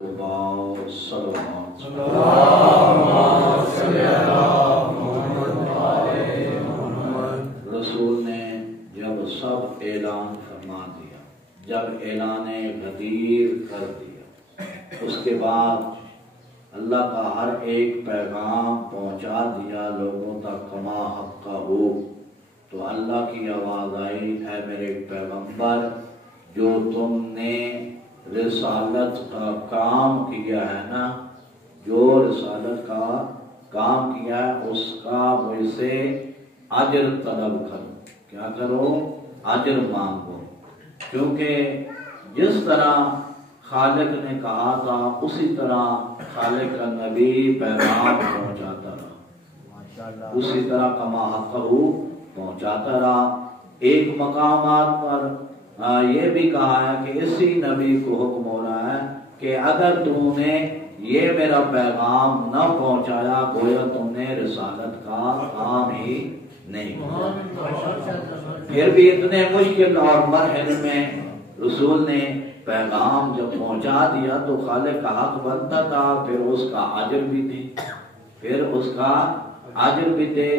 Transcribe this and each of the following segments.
رسول نے جب سب اعلان فرما دیا، جب اعلان غدیر کر دیا، اس کے بعد اللہ کا ہر ایک پیغام پہنچا دیا لوگوں تک کما حق کا ہو، تو اللہ کی آواز آئی، اے میرے پیغمبر، جو تم نے رسالت کا کام کیا ہے نا، جو رسالت کا کام کیا ہے اس کا مجھ سے اجر طلب کرو۔ کیا کرو؟ اجر مانگو، کیونکہ جس طرح خالق نے کہا تھا اسی طرح خالق کا نبی پیغام پہنچاتا رہا، اسی طرح کما حقہ پہنچاتا رہا۔ ایک مقامات پر یہ بھی کہا ہے کہ اسی نبی کو حکم ہو رہا ہے کہ اگر تم نے یہ میرا پیغام نہ پہنچایا گویا تم نے رسالت کا کام ہی نہیں کیا۔ پھر بھی اتنے مشکل اور مرحلے میں رسول نے پیغام جب پہنچا دیا تو خالق کا حق بنتا تھا، پھر اس کا اجر بھی دے، پھر اس کا اجر بھی دے۔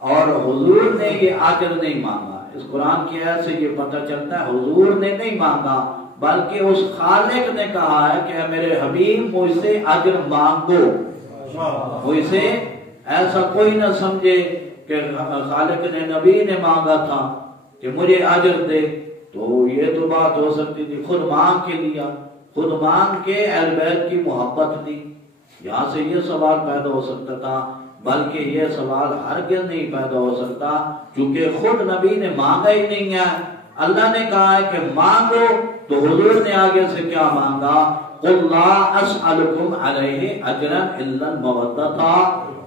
اور حضور نے یہ اجر نہیں مانگا، اس قرآن کی آیت سے یہ پتہ چلتا ہے حضور نے نہیں مانگا، بلکہ اس خالق نے کہا ہے کہ میرے حبیب مجھ سے اجر مانگو۔ مجھ سے ایسا کوئی نہ سمجھے کہ خالق نے نبی نے مانگا تھا کہ مجھے اجر دے، تو یہ تو بات ہو سکتی تھی، خود مانگ کے لیا، خود مانگ کے اہل بیت کی محبت دی، یہاں سے یہ سوال پیدا ہو سکتا تھا، بلکہ یہ سوال ہرگز نہیں پیدا ہو سکتا چونکہ خود نبی نے مانگا ہی نہیں ہے۔ اللہ نے کہا ہے کہ مانگو، تو حضور نے آگے سے کیا مانگا؟ قُلْ لَا أَسْأَلُكُمْ عَلَيْهِ أَجْرًا إِلَّا الْمَوَدَّةَ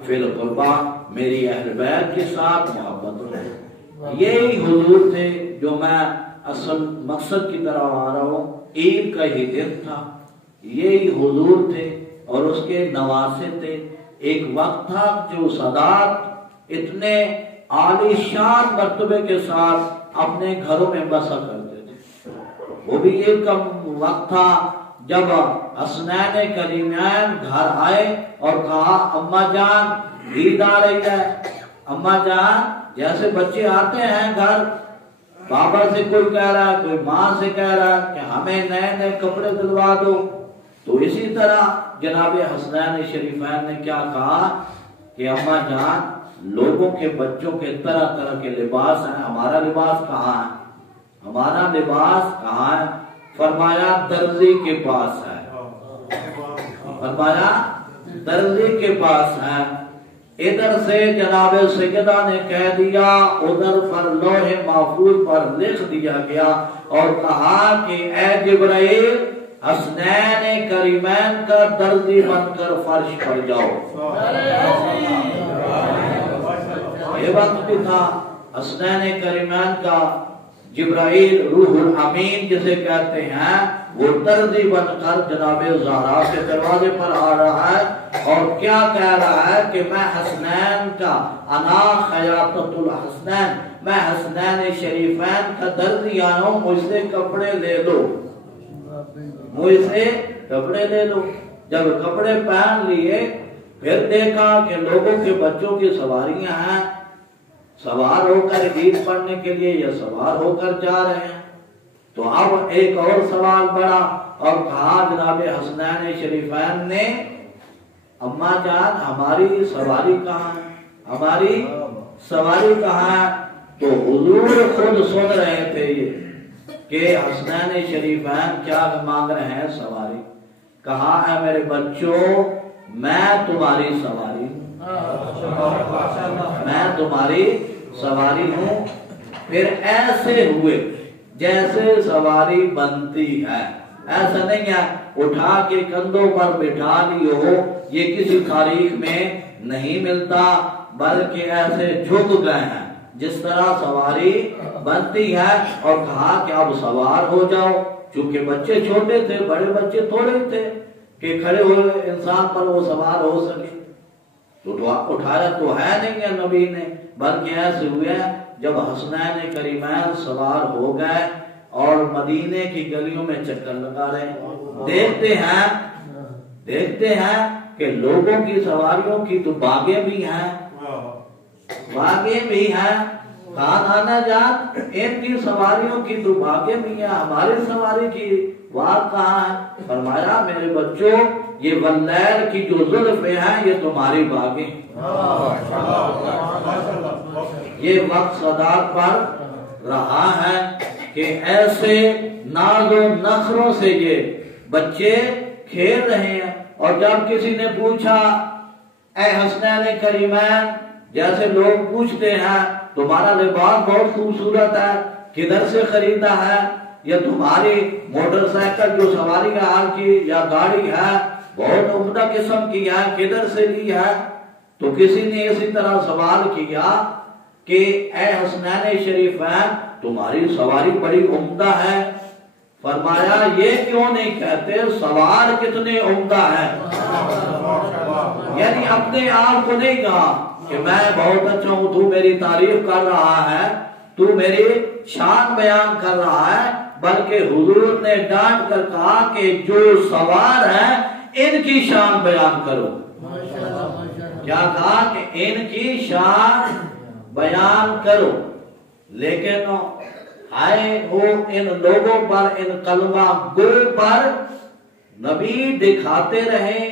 فِي الْقُرْبَى، میری اہل بیت کے ساتھ محبت ہو۔ یہی حضور تھے جو میں اصل مقصد کی طرف آ رہا ہوں، عید کا ہی دن تھا، یہی حضور تھے اور اس کے نواسے تھے۔ ایک وقت تھا جو سادات اتنے عالی شان مرتبے کے ساتھ اپنے گھروں میں بسا کرتے تھے، وہ بھی ایک کم وقت تھا جب حسنین کریمین گھر آئے اور کہا اماں جان عید آ رہی ہے۔ اماں جان جیسے بچے آتے ہیں گھر، بابا سے کوئی کہہ رہا ہے، کوئی ماں سے کہہ رہا ہے کہ ہمیں نئے نئے کپڑے دلوا دو، تو اسی طرح جناب حسنین شریفین نے کیا کہا کہ اماں جان لوگوں کے بچوں کے طرح طرح کے لباس ہیں، ہمارا لباس کہاں ہے؟ ہمارا لباس کہاں ہے؟ فرمایا درزی کے پاس ہے، فرمایا درزی کے پاس ہے۔ ادھر سے جناب سیدہ نے کہہ دیا، ادھر پر لوح محفوظ پر لکھ دیا گیا اور کہا کہ اے جبرائیل حسنین کریمین کا درزی بن کر فرش پر جاؤ۔ یہ وقت بھی تھا حسنین کریمین کا، جبرائیل روح الامین جسے کہتے ہیں، وہ درزی بن کر جناب زہرا کے دروازے پر آ رہا ہے اور کیا کہہ رہا ہے کہ میں حسنین کا، انا خیاطۃ الحسنین، میں حسنین شریفین کا درزی آیا ہوں، مجھ سے کپڑے لے لو، مجھ سے کپڑے لے لو۔ جب کپڑے پہن لیے پھر دیکھا کہ لوگوں کے بچوں کی سواریاں ہیں، سوار ہو کر عید پڑھنے کے لیے یا سوار ہو کر جا رہے ہیں، تو اب ایک اور سوال بڑھا اور کہا جناب حسنین شریفین نے اماں جان ہماری سواری کہاں ہے؟ ہماری سواری کہاں ہے؟ تو حضور خود سن رہے تھے یہ کہ حسنین شریفین کیا مانگ رہے ہیں؟ سواری۔ کہا ہے میرے بچوں میں تمہاری سواری ہوں، میں تمہاری سواری ہوں۔ پھر ایسے ہوئے جیسے سواری بنتی ہے، ایسا نہیں ہے اٹھا کے کندھوں پر بٹھا لی ہو، یہ کسی تاریخ میں نہیں ملتا، بلکہ ایسے جھک گئے ہیں جس طرح سواری بنتی ہے، اور کہا کہ اب سوار ہو جاؤ، چونکہ بچے چھوٹے تھے، بڑے بچے تھوڑے تھے کہ کھڑے ہوئے انسان پر وہ سوار ہو سکے، تو اٹھایا تو ہے نہیں ہے نبی نے، بلکہ ایسے ہوئے جب حسنین کریمین سوار ہو گئے اور مدینے کی گلیوں میں چکر لگا رہے، دیکھتے ہیں دیکھتے ہیں کہ لوگوں کی سواریوں کی تو باغیں بھی ہیں، باغیں بھی ہیں، خانہ جات ان کی سواریوں کی تو باغیں بھی ہیں، ہماری سواری کی باغ کہاں ہے؟ فرمایا میرے بچوں یہ واللیل کی جو زلفیں ہیں یہ تمہاری باغیں، یہ وقت صدار پر رہا ہے کہ ایسے ناز و نخروں سے یہ بچے کھیل رہے ہیں۔ اور جب کسی نے پوچھا اے حسنین کریمین، جیسے لوگ پوچھتے ہیں تمہارا لباس بہت خوبصورت ہے، کدھر سے خریدا ہے؟ یا تمہاری موٹر سائیکل جو سواری کا حال کی یا گاڑی ہے بہت عمدہ قسم کی ہے، کدھر سے لی ہے؟ تو کسی نے اسی طرح سوال کیا کہ اے حسنین شریفین تمہاری سواری بڑی عمدہ ہے۔ فرمایا یہ کیوں نہیں کہتے سوار کتنے عمدہ ہے؟ یعنی اپنے آپ کو نہیں کہا کہ میں بہت اچھا ہوں، تو میری تعریف کر رہا ہے، تو میری شان بیان کر رہا ہے، بلکہ حضور نے ڈانٹ کر کہا کہ جو سوار ہیں ان کی شان بیان کرو۔ کیا کہا کہ ان کی شان بیان کرو۔ لیکن آئے وہ ان لوگوں پر، ان کلمہ گو پر نبی دکھاتے رہے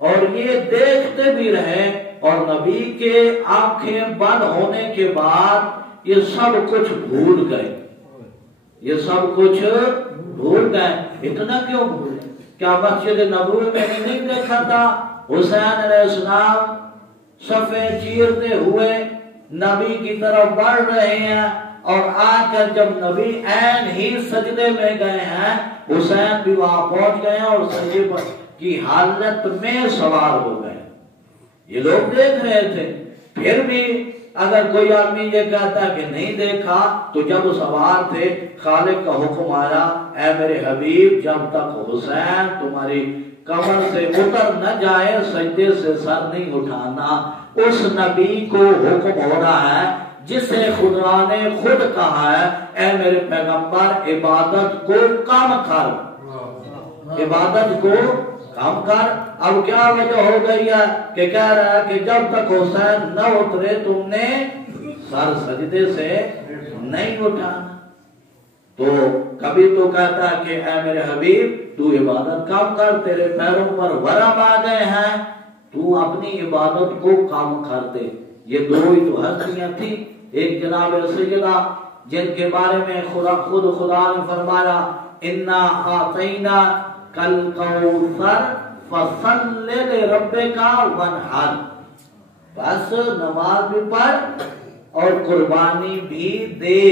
اور یہ دیکھتے بھی رہے، اور نبی کے آنکھیں بند ہونے کے بعد یہ سب کچھ بھول گئے، یہ سب کچھ بھول گئے۔ اتنا کیوں بھول گئے؟ کیا مسجد نبوی میں نہیں دیکھا تھا حسین علیہ السلام صفیں چیرتے ہوئے نبی کی طرف بڑھ رہے ہیں، اور آ کر جب نبی عین ہی سجدے میں گئے ہیں حسین بھی وہاں پہنچ گئے ہیں اور سجدے کی حالت میں سوار ہو گئے۔ یہ لوگ دیکھ رہے تھے، پھر بھی اگر کوئی آدمی یہ کہتا کہ نہیں دیکھا تو جب سوار تھے خالق کا حکم آیا اے میرے حبیب جب تک حسین تمہاری کمر سے اتر نہ جائے سجدے سے سر نہیں اٹھانا۔ اس نبی کو حکم ہو رہا ہے جسے خدا نے خود کہا ہے اے میرے پیغمبر عبادت کو کم کر، عبادت کو کم کر۔ اب کیا وجہ ہو گئی ہے کہ کہہ رہا ہے کہ جب تک حسین نہ اترے تم نے سر سجدے سے نہیں اٹھانا۔ تو کبھی تو کہتا ہے کہ اے میرے حبیب تو عبادت کم کر، تیرے پیروں پر ورم آ گئے ہیں، تو اپنی عبادت کو کم کر دے۔ یہ دو ہی تو ہستیاں تھیں، ایک جناب سیدہ جن کے بارے میں خود خدا نے فرمایا انا اعطینا کل کوثر فصل لربک وانحر، بس نماز بھی پڑھ اور قربانی بھی دے،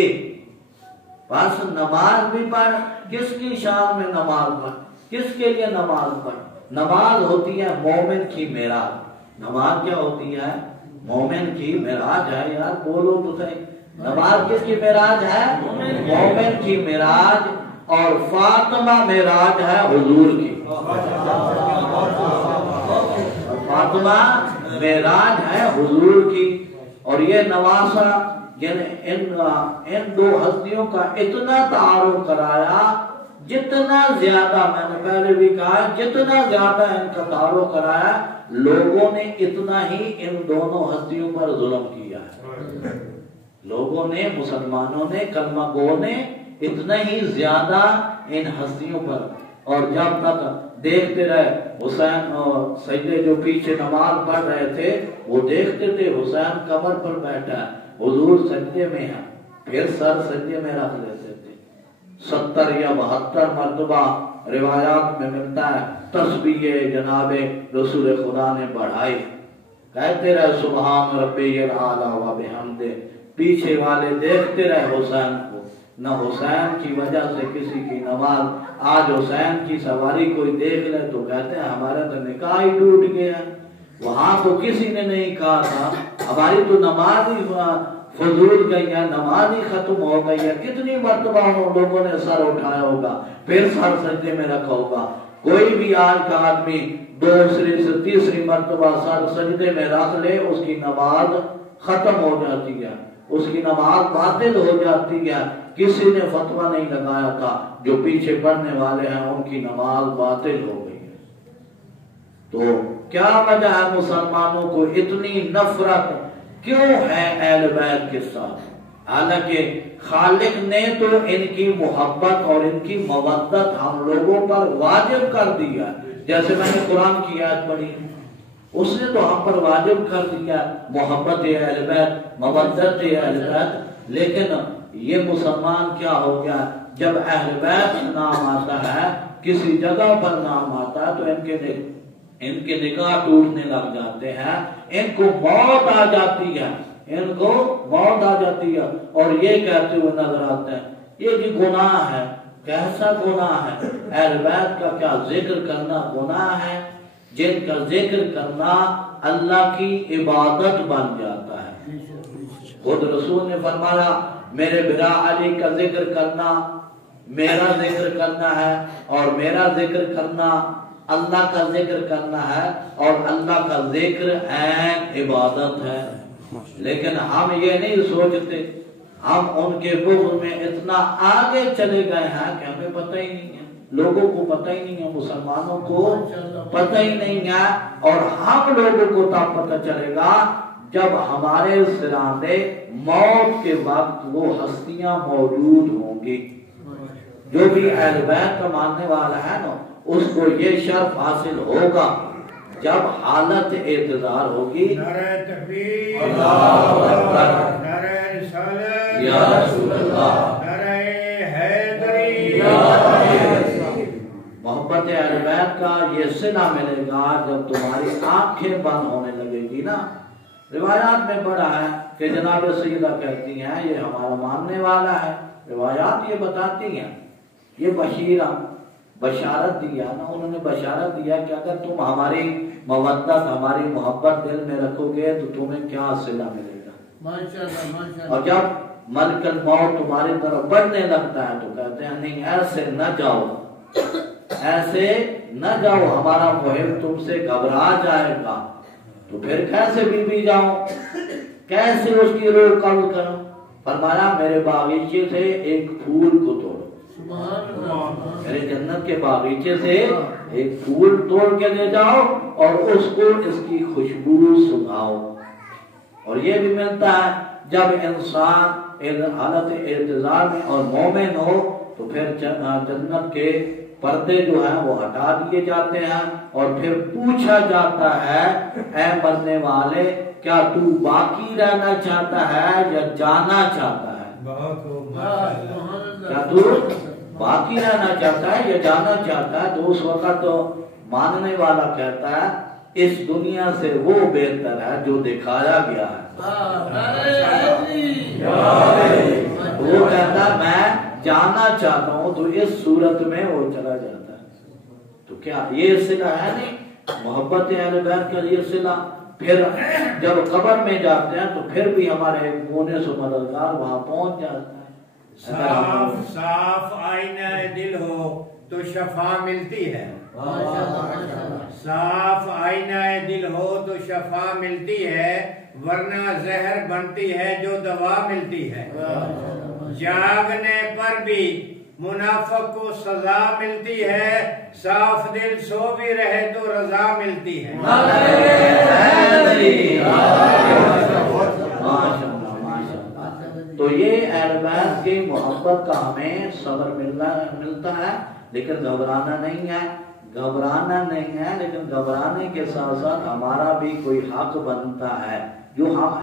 بس نماز بھی پڑھ۔ کس کی شان میں نماز پڑھ؟ کس کے لیے نماز پڑھ؟ نماز ہوتی ہے مومن کی معراج۔ نماز کیا ہوتی ہے؟ مومن کی معراج ہے۔ یار بولو تو صحیح، نماز کس کی معراج ہے؟ مومن کی معراج، اور فاطمہ معراج ہے حضور کی، فاطمہ معراج ہے حضور کی۔ اور یہ نواسا ان دو ہستیوں کا اتنا تعارف کرایا جتنا زیادہ، میں نے پہلے بھی کہا جتنا زیادہ ان کا تعارف کرایا لوگوں نے اتنا ہی ان دونوں ہستیوں پر ظلم کیا ہے۔ لوگوں نے، مسلمانوں نے، کلمہ گو نے اتنا ہی زیادہ ان ہستیوں پر۔ اور جب تک دیکھتے رہے حسین اور سجدے جو پیچھے نماز پڑھ رہے تھے وہ دیکھتے تھے حسین قبر پر بیٹھا ہے، حضور سجدے میں ہے، پھر سر سجدے میں رکھ لیتے تھے۔ 70 یا 72 مرتبہ روایات میں ملتا ہے تسبیح جناب رسول خدا نے بڑھائی، کہتے رہے سبحان ربی الاعلی و بحمدہ۔ پیچھے والے دیکھتے رہے حسین کو، نہ حسین کی وجہ سے کسی کی نماز، آج حسین کی سواری کوئی دیکھ لے تو کہتے ہیں ہمارا تو نکاح ہی ٹوٹ گیا۔ وہاں تو کسی نے نہیں کہا تھا ہماری تو نماز ہی فضول گئی ہے، نماز ہی ختم ہو گئی ہے۔ کتنی مرتبہ ان لوگوں نے سر اٹھایا ہوگا، پھر سر سجدے میں رکھا ہوگا۔ کوئی بھی آج کا آدمی دوسری سے تیسری مرتبہ سر سجدے میں رکھ لے اس کی نماز ختم ہو جاتی ہے، اس کی نماز باطل ہو جاتی ہے۔ کسی نے فتویٰ نہیں لگایا تھا جو پیچھے پڑھنے والے ہیں ان کی نماز باطل ہو گئی ہے۔ تو کیا وجہ ہے مسلمانوں کو اتنی نفرت کیوں ہے اہل بیت کے ساتھ؟ حالانکہ خالق نے تو ان کی محبت اور ان کی مودت ہم لوگوں پر واجب کر دیا، جیسے میں نے قرآن کی آیت پڑھی اس نے تو ہم پر واجب کر دیا محبت اہل بیت، مودت اہل بیت، لیکن یہ مسلمان کیا ہو گیا، جب اہل بیت نام آتا ہے، کسی جگہ پر نام آتا ہے تو ان کے نگاہ ٹوٹنے لگ جاتے ہیں، ان کو موت آ جاتی ہے، ان کو موت آ جاتی ہے، اور یہ کہتے ہوئے نظر آتے ہیں یہ جی گناہ ہے۔ کیسا گناہ ہے؟ اہل بیت کا کیا ذکر کرنا گناہ ہے؟ جن کا ذکر کرنا اللہ کی عبادت بن جاتا ہے۔ خود رسول نے فرمایا میرے برا علی کا ذکر کرنا میرا ذکر کرنا ہے، اور میرا ذکر کرنا اللہ کا ذکر کرنا ہے، اور اللہ کا ذکر عین عبادت ہے۔ لیکن ہم یہ نہیں سوچتے، ہم ان کے بغض میں اتنا آگے چلے گئے ہیں کہ ہمیں پتہ ہی نہیں ہے، لوگوں کو پتہ ہی نہیں ہے، مسلمانوں کو پتہ ہی نہیں ہے، اور ہم لوگوں کو تب پتہ چلے گا جب ہمارے سرانے موت کے وقت وہ ہستیاں موجود ہوں گی۔ جو بھی اہل بیت کا ماننے والا ہے نا، اس کو یہ شرف حاصل ہوگا جب حالت اعتذار ہوگی، نعرہ تکبیر، اللہ اکبر، نعرہ رسالت، یا رسول اللہ، نعرہ حیدری، یا حیدری۔ محبت اہل بیت کا یہ صلہ ملے گا جب تمہاری آنکھیں بند ہونے لگے گی نا۔ روایات میں پڑھا ہے کہ جناب سیدہ کہتی ہیں یہ ہمارا ماننے والا ہے، روایات یہ بتاتی ہیں، یہ بشارت دیا نا، انہوں نے بشارت دیا کہ اگر تم ہماری مودت ہماری محبت دل میں رکھو گے تو تمہیں کیا صلہ ملے گا۔ ماشاءاللہ ماشاءاللہ۔ اور جب ملک الموت تمہاری طرف بڑھنے لگتا ہے تو کہتے ہیں نہیں ایسے نہ جاؤ، ایسے نہ جاؤ، ہمارا محب تم سے گھبرا جائے گا، تو پھر کیسے بی جاؤ، کیسے اس کی روح قبض کرو؟ فرمایا میرے باغیچے سے ایک پھول کو توڑو، میرے جنت کے باغیچے سے ایک پھول توڑ کے لے جاؤ اور اس کو اس کی خوشبو سنگھاؤ۔ اور یہ بھی ملتا ہے جب انسان حالت اعتذار میں اور مومن ہو تو پھر جنت کے پردے جو ہیں وہ ہٹا دیے جاتے ہیں، اور پھر پوچھا جاتا ہے اے مرنے والے کیا تو باقی رہنا چاہتا ہے یا جانا چاہتا ہے؟ کیا تو باقی رہنا چاہتا ہے یا جانا چاہتا ہے؟ تو اس وقت تو ماننے والا کہتا ہے اس دنیا سے وہ بہتر ہے جو دکھایا گیا ہے۔ وہ کہتا ہے میں جانا چاہتا ہوں، تو اس صورت میں وہ چلا جاتا ہے۔ تو کیا یہ صلہ ہے نہیں محبت اہل بیت کا یہ صلہ؟ پھر جب قبر میں جاتے ہیں تو پھر بھی ہمارے مونس و مددگار وہاں پہنچ جاتا ہے۔ صاف آئینہ دل ہو تو شفا ملتی ہے، صاف آئینہ دل ہو تو شفا ملتی ہے، ورنہ زہر بنتی ہے جو دوا ملتی ہے۔ جاگنے پر بھی منافق کو سزا ملتی ہے، صاف دل سو بھی رہے تو رضا ملتی ہے۔ تو یہ اہل بیت کی محبت کا ہمیں صبر ملتا ہے، لیکن گھبرانا نہیں ہے، گھبرانا نہیں ہے، لیکن گھبرانے کے ساتھ ساتھ ہمارا بھی کوئی حق بنتا ہے جو ہم